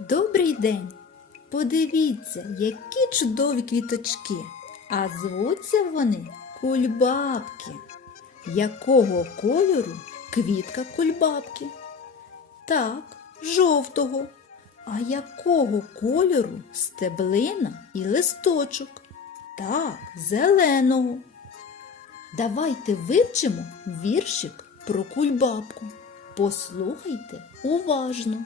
Добрий день! Подивіться, які чудові квіточки, а звуться вони кульбабки. Якого кольору квітка кульбабки? Так, жовтого. А якого кольору стеблина і листочок? Так, зеленого. Давайте вивчимо віршик про кульбабку. Послухайте уважно.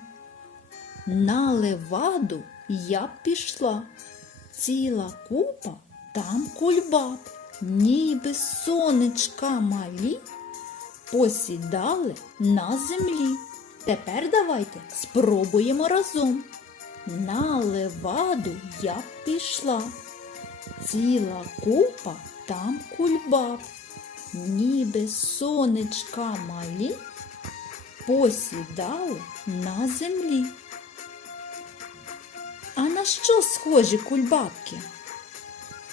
На леваду я б пішла, ціла купа там кульбаб, ніби сонечка малі, посідали на землі. Тепер давайте спробуємо разом. На леваду я б пішла, ціла купа там кульбаб, ніби сонечка малі, посідали на землі. А на що схожі кульбабки?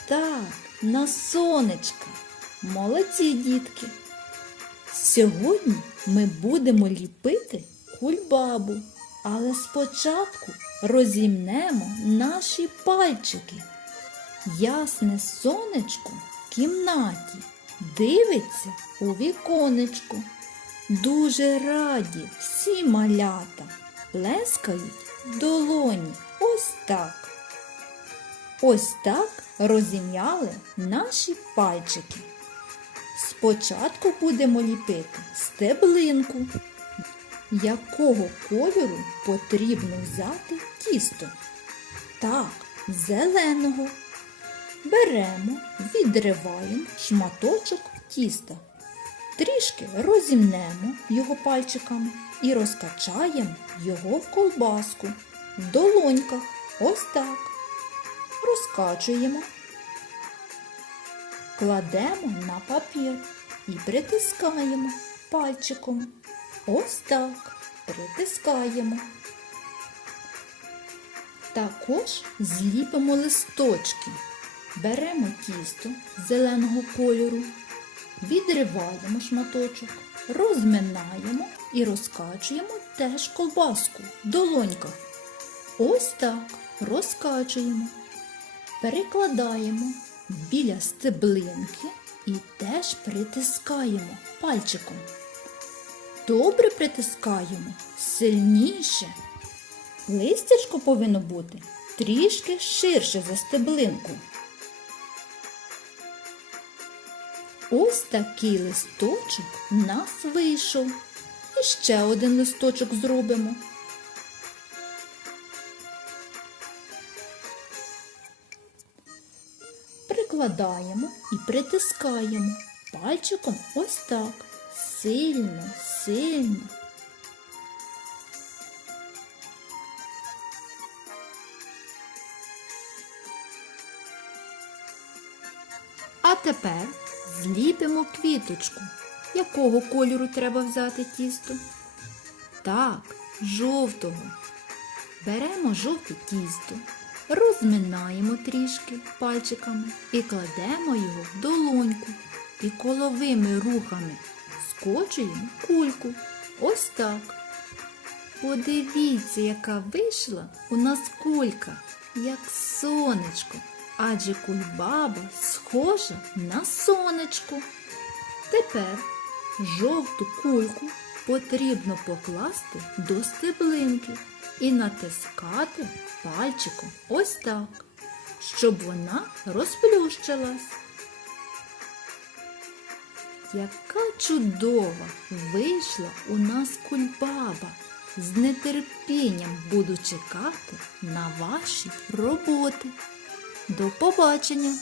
Так, на сонечка. Молодці дітки. Сьогодні ми будемо ліпити кульбабу, але спочатку розімнемо наші пальчики. Ясне сонечко в кімнаті дивиться у віконечко. Дуже раді всі малята плескають долоні. Ось так. Ось так розім'яли наші пальчики. Спочатку будемо ліпити стеблинку. Якого кольору потрібно взяти тісто? Так, зеленого. Беремо, відриваємо шматочок тіста. Трішки розімнемо його пальчиками і розкачаємо його в колбаску в долоньках. Ось так. Розкачуємо, кладемо на папір і притискаємо пальчиком. Ось так. Притискаємо. Також зліпимо листочки. Беремо тісто зеленого кольору, відриваємо шматочок, розминаємо і розкачуємо теж колбаску в долоньках. Ось так розкачуємо, перекладаємо біля стеблинки і теж притискаємо пальчиком. Добре притискаємо, сильніше. Листячко повинно бути трішки ширше за стеблинку. Ось такий листочок в нас вийшов. І ще один листочок зробимо. Прикладаємо і притискаємо пальчиком ось так. Сильно, сильно. А тепер зліпимо квіточку. Якого кольору треба взяти тісто? Так, жовтого. Беремо жовте тісто, розминаємо трішки пальчиками і кладемо його в долоньку і коловими рухами скочуємо кульку. Ось так. Подивіться, яка вийшла у нас кулька, як сонечко, адже кульбаба схожа на сонечко. Тепер жовту кульку потрібно покласти до стеблинки і натискати пальчиком ось так, щоб вона розплющилась. Яка чудова вийшла у нас кульбаба. З нетерпінням буду чекати на ваші роботи. До побачення!